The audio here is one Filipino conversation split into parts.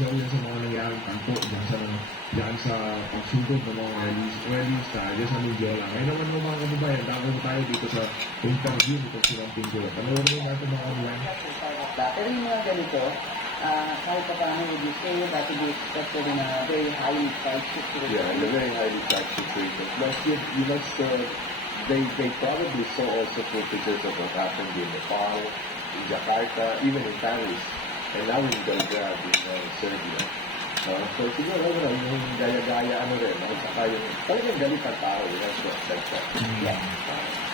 pasensya ko yan sa mga nangyaring tanto dyan sa pagsugod ng mga realista dyan sa Mindiola. Ngayon naman mga kababayan, dako tayo dito sa interview nito si Ma'am Pinjulo. Panoorin natin mga kababayan. Pero yung mga ganito, kahit pa paano would you say that to be expected in a very highly priced situation? Yeah, in a very highly priced situation. Plus, you must, they probably saw also footages of what happened in Nepal, in Jakarta, even in Paris, and now in Belgrade, in Serbia. So siguro yung gaya-gaya rin, at saka yung talagang galit ang tao, we have to accept that. Yeah.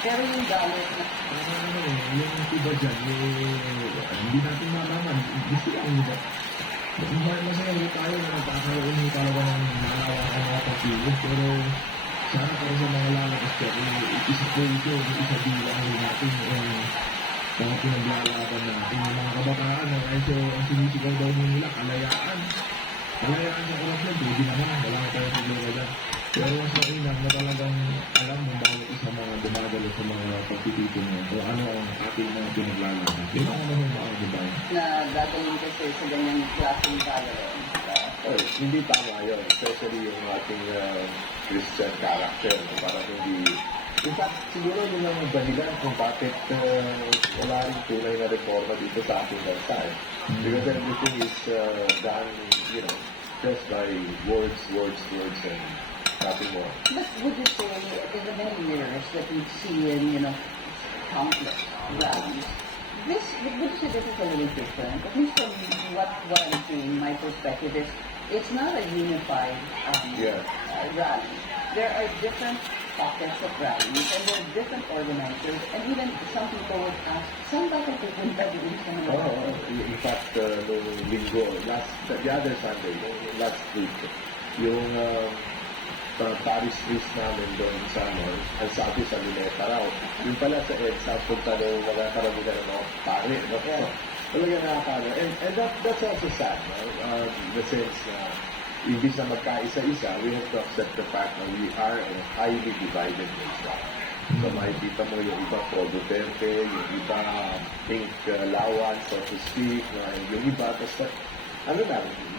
Pero yung galit na, Yung iba dyan, hindi natin malaman. Gusto lang nila. Masaya ulit tayo na nagkakaroon yung talaga ng nalawakan mga pagpilog. Pero sana para sa mga lalabas dyan, isa po ito, isa bilang natin mga pinaglalaban natin. Yung mga kabataan, so ang sinisigaw daw nila, kalayaan. Kalayaan sa korupsyon, pwede naman, wala na tayong problema dyan. Pero mas mainam na talagang alam mo bawat isa mga dumadalo sa mga pagtitipon mo kung ano ang ating mga pinaglalaban. Yun ang mga kababayan. na gagawin kasi sa ganyang klaseng violence. Hindi tama yun, especially yung ating Christian character. Parang hindi... In fact, siguro yun ang dahilan kung bakit wala rin tunay na reforma dito sa ating bansa. Because everything is done, just by words, and nothing more. But would you say, in the many years that we've seen, countless rallies, would you say this is a little different? At least from what I'm seeing, my perspective is, it's not a unified rally. There are different pockets of rallies, and there are different organizers, and even some people would ask, saan ba ito pupunta din sa mga In fact, nung linggo, the other Sunday, last week, yung Paris Priest namin doon sa ang sabi sa Luneta raw. Yung pala sa EDSA, punta daw mga karamihan ng mga pare. Talaga nakakala. And that's also sad, no? The sense na imbis na magkaisa-isa, we have to accept the fact that we are a highly divided nation. So makikita mo yung iba pro Duterte, yung iba pink lawan, so to speak, yung iba, basta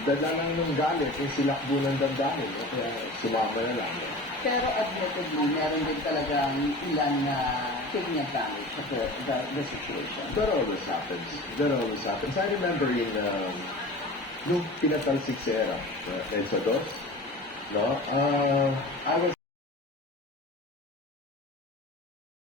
dala lang ng galit, yung silakbo ng damdamin, kaya sumama na lang. Pero admittedly, meron din talagang ilan na taking advantage of the situation. That always happens. I remember nung pinatalsik si Era, Edsa Dos, no? I was